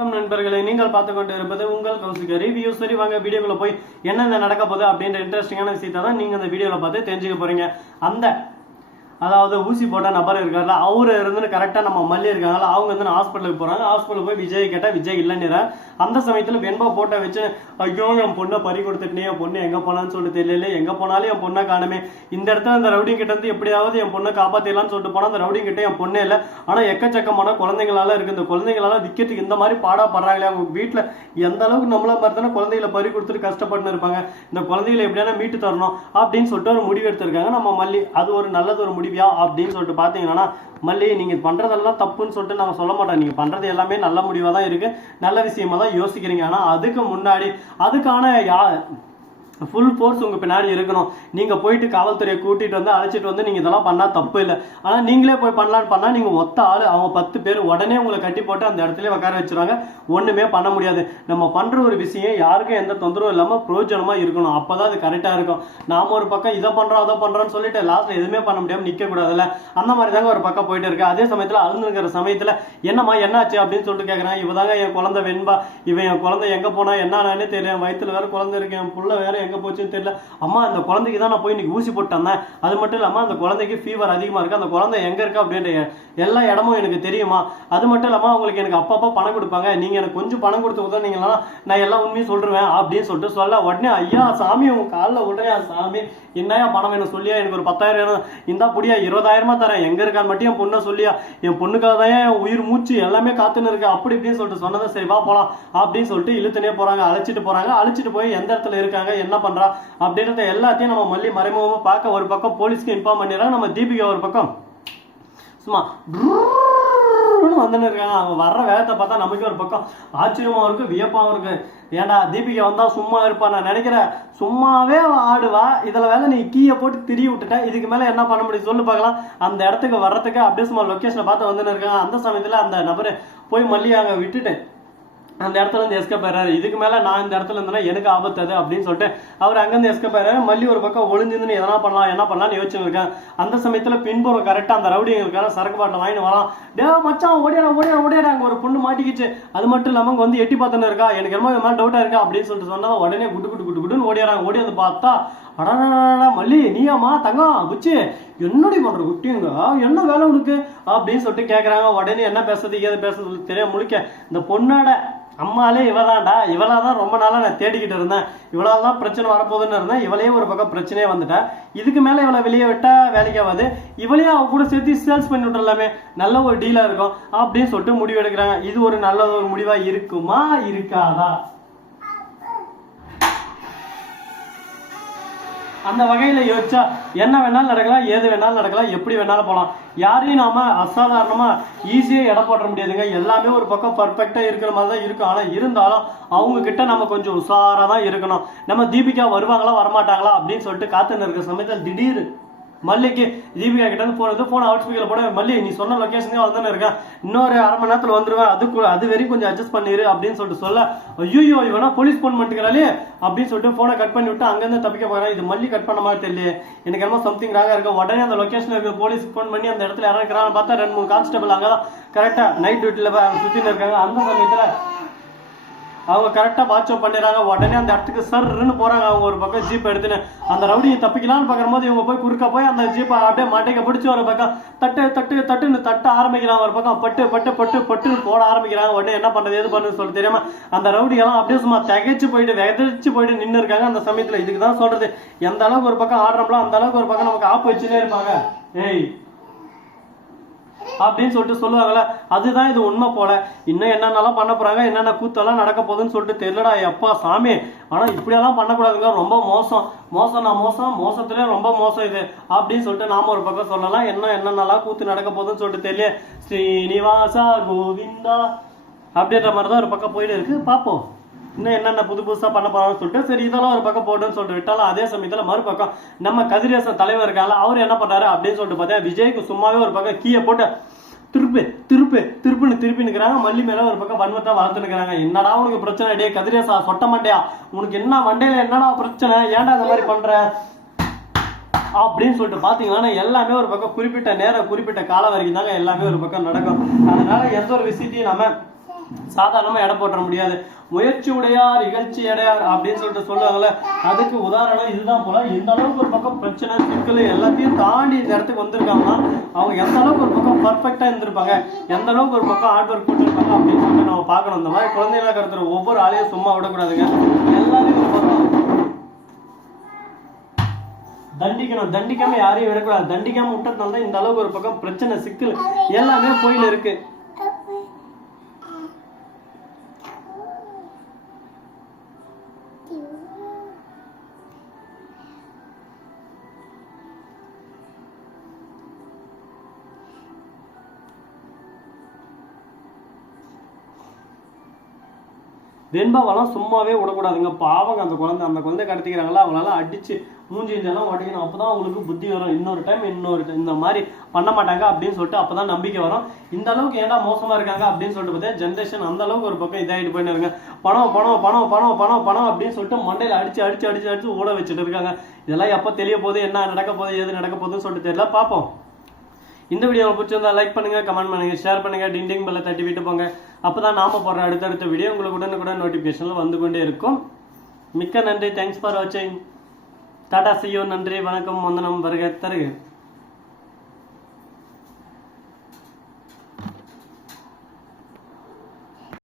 வணக்கம் நண்பர்களே, நீங்கள் பார்த்து கொண்டு இருப்பது உங்கள் கௌசிக ரிவ்யூ. சரி வாங்க வீடியோக்குள்ள போய் என்னென்ன நடக்க போகுது அப்படின்ற இன்ட்ரெஸ்டிங்கான விஷயத்தை தான் நீங்க அந்த வீடியோல பார்த்து தெரிஞ்சுக்க போறீங்க. அதாவது ஊசி போட்ட நபர் இருக்காருல்ல, அவரு இருந்து கரெக்டாக நம்ம மல்லி இருக்காங்களா, அவங்க வந்து ஹாஸ்பிட்டலுக்கு போகிறாங்க. ஹாஸ்பிட்டலுக்கு போய் விஜய் கேட்டால் விஜய் இல்லைன்னு. அந்த சமயத்தில் வெண்பா போட்ட வச்சு, ஐயோ என் பொண்ணை பறி கொடுத்துட்டே, என் பொண்ணு எங்கே போனான்னு சொல்லிட்டு தெரியல, எங்கே போனாலும் என் பொண்ணை காணுமே, இந்த இடத்துல அந்த ரவுடிங் கிட்ட இருந்து எப்படியாவது என் பொண்ணை காப்பாற்றிடலான்னு சொல்லிட்டு போனால் அந்த ரவுடிங் கிட்ட என் பொண்ணே இல்லை. ஆனால் எக்கச்சக்கமான குழந்தைங்களால இருக்குது. இந்த குழந்தைங்களால விற்கிறதுக்கு இந்த மாதிரி பாடாப்படுறாங்களே. அவங்க வீட்டில் எந்த அளவுக்கு நம்மள மாதிரி தானே குழந்தைகளை பறி கொடுத்துட்டு கஷ்டப்பட்டு இருப்பாங்க. இந்த குழந்தைகளை எப்படியான மீட்டு தரணும் அப்படின்னு சொல்லிட்டு ஒரு முடிவு எடுத்திருக்காங்க நம்ம மல்லி. அது ஒரு நல்லது ஒரு முடிவு அப்படின்னு சொல்லிட்டு பாத்தீங்கன்னா, மல்லி நீங்க பண்றதெல்லாம் தப்புன்னு சொல்லிட்டு நாங்க சொல்ல மாட்டோம். நீங்க பண்றது எல்லாமே நல்ல முடிவா தான் இருக்கு, நல்ல விஷயமா தான் யோசிக்கிறீங்க. ஆனா அதுக்கு முன்னாடி அதுக்கான ஃபுல் ஃபோர்ஸ் உங்க பின்னாடி இருக்கணும். நீங்க போயிட்டு காவல்துறையை கூட்டிட்டு வந்து அழைச்சிட்டு வந்து நீங்க இதெல்லாம் பண்ணா தப்பு இல்லை. ஆனா நீங்களே போய் பண்ணலான்னு பண்ணா நீங்க ஒத்த ஆளு, அவங்க 10 பேர் உடனே உங்களை கட்டி போட்டு அந்த இடத்துல உட்கார வச்சிருவாங்க. ஒண்ணுமே பண்ண முடியாது. நம்ம பண்ற ஒரு விஷயம் யாருக்கும் எந்த தொந்தரவும் இல்லாம பிரயோஜனமா இருக்கணும். அப்பதான் அது கரெக்டா இருக்கும். நாம ஒரு பக்கம் இதை பண்றோம் அதை பண்றோம்னு சொல்லிட்டு லாஸ்ட்ல எதுவுமே பண்ண முடியாம நிக்க கூடாதுல்ல. அந்த மாதிரி தாங்க ஒரு பக்கம் போயிட்டு இருக்கு. அதே சமயத்துல அழுந்துங்கிற சமயத்துல என்னம்மா என்னாச்சு அப்படின்னு சொல்லிட்டு கேட்கறாங்க. இவதாங்க என் குழந்தை வெண்பா, இவன் என் குழந்தை எங்க போனா என்னன்னு தெரியல, வயிற்றுல வேற குழந்தை இருக்கு, என் புள்ள வேற எங்க போச்சுன்னு தெரியல. அம்மா அந்த குழந்தைக்கு தான் நான் போய் இன்னைக்கு ஊசி போட்டு வந்தேன். அது மட்டும் இல்லாம அந்த குழந்தைக்கு ஃபீவர் அதிகமா இருக்கு, அந்த குழந்தை எங்க இருக்கு அப்படின்ற எல்லா இடமும் எனக்கு தெரியுமா. அது மட்டும் இல்லாம அவங்களுக்கு எனக்கு அப்பப்போ பணம் கொடுப்பாங்க, நீங்க எனக்கு கொஞ்சம் பணம் கொடுத்து உதவுனீங்கன்னா நான் எல்லாம் உண்மையும் சொல்றேன் அப்படின்னு சொல்லிட்டு சொல்ல உடனே, ஐயா சாமி உங்க காலில் உடனே சாமி என்னையா பணம் வேணும் சொல்லியா, எனக்கு ஒரு 10,000 இந்தா புடியா, 20,000 தரேன், எங்க இருக்கான்னு மட்டும் என் பொண்ணை சொல்லியா, என் பொண்ணுக்காக தான் என் உயிர் மூச்சு எல்லாமே காத்துன்னு இருக்கு அப்படி இப்படின்னு சொல்லிட்டு சொன்னதை சரி வா போலாம் அப்படின்னு சொல்லிட்டு இழுத்துனே போறாங்க. அழைச்சிட்டு போய் எந்த இடத்துல இருக்காங்க என்ன பண்றா அப்படின்றத எல்லாத்தையும் நம்ம மல்லி மறைமுகமா பார்க்க ஒரு பக்கம் போலீஸ்க்கு இன்ஃபார்ம் பண்ணிடுறாங்க. நம்ம தீபிகா ஒரு பக்கம் சும்மா வந்துன்னு இருக்காங்க. அவங்க வர்ற வேகத்தை பார்த்தா நமக்கு ஒரு பக்கம் ஆச்சரியமாவும் இருக்கு, வியப்பாவும் இருக்கு. ஏன்டா தீபிகா வந்தா சும்மா இருப்பா, நான் நினைக்கிறேன் சும்மாவே ஆடுவா, இதுல வேலை நீ கீயை போட்டு திரி விட்டுட்ட, இதுக்கு மேல என்ன பண்ண முடியும் சொல்லு பார்க்கலாம். அந்த இடத்துக்கு வர்றதுக்கு அப்படியே சும்மா லொக்கேஷனை பார்த்து வந்துன்னு இருக்காங்க. அந்த சமயத்துல அந்த நபரை போய் மல்லி அங்க விட்டுட்டேன் அந்த இடத்துல இருந்து எஸ்கேப் ஆயிடுறாரு. இதுக்கு மேல நான் இந்த இடத்துல இருந்தேன்னா எனக்கு ஆபத்து அது அப்படின்னு சொல்லிட்டு அவர் அங்கிருந்து எஸ்கேப் ஆயிடுறாரு. மல்லி ஒரு பக்கம் ஒளிஞ்சிருந்து எதனா பண்ணலாம் என்ன பண்ணலாம்னு யோசிச்சு இருக்கேன். அந்த சமயத்துல பின்புறம் கரெக்டா அந்த ரவுடிங்களுக்கான சரக்கு பாட்டில் வாங்கிட்டு வரான். டே மச்சான் ஓடியாடா அங்க ஒரு பொண்ணு மாட்டிக்கிச்சு, அது மட்டும் இல்லாம அங்க வந்து எட்டி பார்த்துன்னு இருக்கா, எனக்கு என்ன டவுட்டா இருக்கா அப்படின்னு சொல்லிட்டு சொன்னா உடனே குட்டு ஓடியாராங்க. ஓடி வந்து பார்த்தா அடா மல்லி நீயாமா தங்கம் புச்சு என்னடி பண்ற குட்டிங்க, என்ன வேலை உனக்கு அப்படின்னு சொல்லிட்டு கேட்கறாங்க. உடனே என்ன பேசுறது ஏது பேசுறது தெரியாம முழிக்க, இந்த பொண்ணோட அம்மாலே இவளாண்டா, இவளாதான் ரொம்ப நாளா நான் தேடிக்கிட்டு இருந்தேன், இவளால் தான் பிரச்சனை வரப்போகுதுன்னு இருந்தேன், இவளையே ஒரு பக்கம் பிரச்சனையே வந்துட்டேன், இதுக்கு மேல இவளை வெளியே விட்டா வேலைக்காவது, இவளையும் அவ கூட சேர்த்து சேல்ஸ் பண்ணி விட்டுலாமே, நல்ல ஒரு டீலா இருக்கும் அப்படின்னு சொல்லிட்டு முடிவு எடுக்கிறாங்க. இது ஒரு நல்ல ஒரு முடிவா இருக்குமா இருக்காதா? அந்த வகையில யோசிச்சா என்ன வேணாலும் நடக்கலாம், ஏது வேணாலும் நடக்கலாம், எப்படி வேணாலும் போகலாம். யாரையும் நாம அசாதாரணமா ஈஸியா எடை போட முடியாதுங்க. எல்லாமே ஒரு பக்கம் பர்ஃபெக்டா இருக்கிற மாதிரி தான் இருக்கும். ஆனா இருந்தாலும் அவங்க கிட்ட நம்ம கொஞ்சம் உஷாரா தான் இருக்கணும். நம்ம தீபிகா வருவாங்களா வரமாட்டாங்களா அப்படின்னு சொல்லிட்டு காத்துன்னு இருக்கிற சமயத்தில் திடீர் மல்லிக்கு தீபிகா கிட்ட இருந்து போன் அவுட் ஸ்பீக்கர்ல போட, மல்லி நீ சொன்ன லொகேஷனே வந்துன்னு இருக்கேன், இன்னொரு அரை மணி நேரத்துல வந்துருவேன், அது வரைக்கும் கொஞ்சம் அட்ஜஸ்ட் பண்ணிரு அப்படின்னு சொல்லிட்டு சொல்ல, ஐயோ இவனா போலீஸ் போன் பண்ணிக்கிறாளே அப்படின்னு சொல்லிட்டு போனை கட் பண்ணி விட்டு அங்கிருந்து தப்பிக்க போறேன். இது மல்லி கட் பண்ண மாதிரி தெரியல, எனக்கு என்னமோ சம்திங் ராங்கா இருக்கு. உடனே அந்த லொகேஷன்ல இருக்க போலீஸ் போன் பண்ணி அந்த இடத்துல இறங்குறான்னு பார்த்தா 2-3 கான்ஸ்டபிள் அங்கதான் கரெக்டா நைட் டியூட்டில சுத்தின்னு இருக்காங்க. அந்த சமயத்துல அவங்க கரெக்டா வாட்ச் பண்ணிடுறாங்க. உடனே அந்த இடத்துக்கு சர்ன்னு போறாங்க. அவங்க ஒரு பக்கம் ஜீப் எடுத்துன்னு அந்த ரவுடியை தப்பிக்கலாம்னு பார்க்கும் போது இவங்க போய் குறுக்க போய் அந்த ஜீப்பை அப்படியே மாட்டைக்க பிடிச்சி ஒரு பக்கம் தட்டுன்னு தட்ட ஆரம்பிக்கிறாங்க. ஒரு பக்கம் பட்டு போட ஆரம்பிக்கிறாங்க. உடனே என்ன பண்றது எது பண்றது சொல்ல தெரியாம அந்த ரவுடிகெல்லாம் அப்படியே சும்மா திகைச்சு போயிட்டு வெதச்சு போயிட்டு நின்று இருக்காங்க. அந்த சமயத்துல இதுக்கு தான் சொல்றது, எந்த அளவுக்கு ஒரு பக்கம் ஆடுறோம்ல அந்த அளவுக்கு ஒரு பக்கம் நமக்கு ஆப்பு வச்சுட்டே இருப்பாங்க. ஏய் அப்படின்னு சொல்லிட்டு சொல்லுவாங்கல்ல, அதுதான் இது உண்மை போல. இன்னும் என்னென்னலாம் பண்ண போறாங்க, என்னென்ன கூத்தெல்லாம் நடக்க போகுதுன்னு சொல்லிட்டு தெரியலடா எப்பா சாமி. ஆனா இப்படியெல்லாம் பண்ணக்கூடாதுங்க, ரொம்ப மோசத்திலே ரொம்ப மோசம் இது அப்படின்னு சொல்லிட்டு நாம ஒரு பக்கம் சொல்லலாம். என்னென்னலாம் கூத்து நடக்க போகுதுன்னு சொல்லிட்டு தெரியல. ஸ்ரீனிவாசா கோவிந்தா அப்படின்ற மாதிரிதான் ஒரு பக்கம் போயிட்டு இருக்கு. பார்ப்போம் இன்னும் என்னென்ன புதுசா பண்ண போறான்னு சொல்லிட்டு சரி இதெல்லாம் ஒரு பக்கம் போட்டுன்னு சொல்லிட்டு விட்டாலும், அதே சமயத்துல மறுபக்கம் நம்ம கதிரேசன் தலைவர் இருக்காங்க, அவர் என்ன பண்றாரு அப்படின்னு சொல்லிட்டு பார்த்தா விஜய்க்கு சும்மாவே ஒரு பக்கம் கீயை போட்டு திருப்பி நிற்கிறாங்க. மல்லி மேல ஒரு பக்கம் வன்மத்தை வளர்த்து நிற்கிறாங்க. என்னடா உனக்கு பிரச்சனை, டே கதிரேசா சொட்ட மாட்டியா, உனக்கு என்ன மண்டையில என்னடா பிரச்சனை, ஏன்டா இந்த மாதிரி பண்ற அப்படின்னு சொல்லிட்டு பாத்தீங்கன்னா எல்லாமே ஒரு பக்கம் குறிப்பிட்ட நேரம் குறிப்பிட்ட காலம் வரைக்கும் தாங்க எல்லாமே ஒரு பக்கம் நடக்கும். அதனால எந்த ஒரு விஷயத்தையும் நம்ம சாதாரணமா எடை போட்டுற முடியாது. முயற்சி உடையார் இகழ்ச்சி அடையார் அப்படின்னு சொல்லிட்டு சொல்லுவாங்கல்ல, அதுக்கு உதாரணம் இதுதான் போல. இந்த அளவுக்கு ஒரு பக்கம் பிரச்சனை சிக்கல் எல்லாத்தையும் தாண்டி இந்த இடத்துக்கு வந்திருக்காங்கன்னா அவங்க எந்த அளவுக்கு ஒரு பக்கம் பர்ஃபெக்டா இருந்திருப்பாங்க, எந்த அளவுக்கு ஒரு பக்கம் ஹார்ட் ஒர்க் போட்டிருப்பாங்க அப்படின்னு சொல்லிட்டு நம்ம பார்க்கணும். இந்த மாதிரி குழந்தைகளா கருத்துற ஒவ்வொரு ஆளையும் சும்மா விடக்கூடாதுங்க. எல்லாரையும் ஒரு பக்கம் தண்டிக்கணும். தண்டிக்காம யாரையும் விடக்கூடாது. தண்டிக்காம விட்டதுனால தான் இந்த அளவுக்கு ஒரு பக்கம் பிரச்சனை சிக்கல் எல்லாமே போயின்னு இருக்கு. வெண்பாவெல்லாம் சும்மாவே விடக்கூடாதுங்க. பாவங்க அந்த குழந்தை கடத்திக்கிறாங்களா, அவங்களால அடிச்சு மூஞ்சி இதெல்லாம் உடைக்கணும். அப்பதான் அவங்களுக்கு புத்தி வரும். இன்னொரு டைம் இந்த மாதிரி பண்ண மாட்டாங்க அப்படின்னு சொல்லிட்டு அப்பதான் நம்பிக்கை வரும். இந்த அளவுக்கு ஏன்டா மோசமா இருக்காங்க அப்படின்னு சொல்லிட்டு பார்த்தா ஜென்ரேஷன் அந்த அளவுக்கு ஒரு பக்கம் இதாகிட்டு போயின்னு இருங்க. பணம் பணம் பணம் பணம் பணம் பணம் அப்படின்னு சொல்லிட்டு மண்டையில அடிச்சு அடிச்சு அடிச்சு அடிச்சு ஓட வச்சுட்டு இருக்காங்க. இதெல்லாம் எப்ப தெரிய போகுது, என்ன நடக்க போகுது, எது நடக்க போகுதுன்னு சொல்லிட்டு தெரியல. பார்ப்போம். இந்த வீடியோவை பிடிச்சிருந்தா லைக் பண்ணுங்க, கமெண்ட் பண்ணுங்க, ஷேர் பண்ணுங்க, டிண்டிங் பெல்லை தட்டி விட்டு போங்க. அப்பதான் நாம போடுற அடுத்தடுத்த வீடியோ உங்களுக்கு உடனுக்குடன் நோட்டிபிகேஷன்ல வந்து கொண்டே இருக்கும். மிக்க நன்றி. தேங்க்ஸ் ஃபார் வாட்சிங். Tata, see you. நன்றி, வணக்கம், வந்தனம், வருக தருக.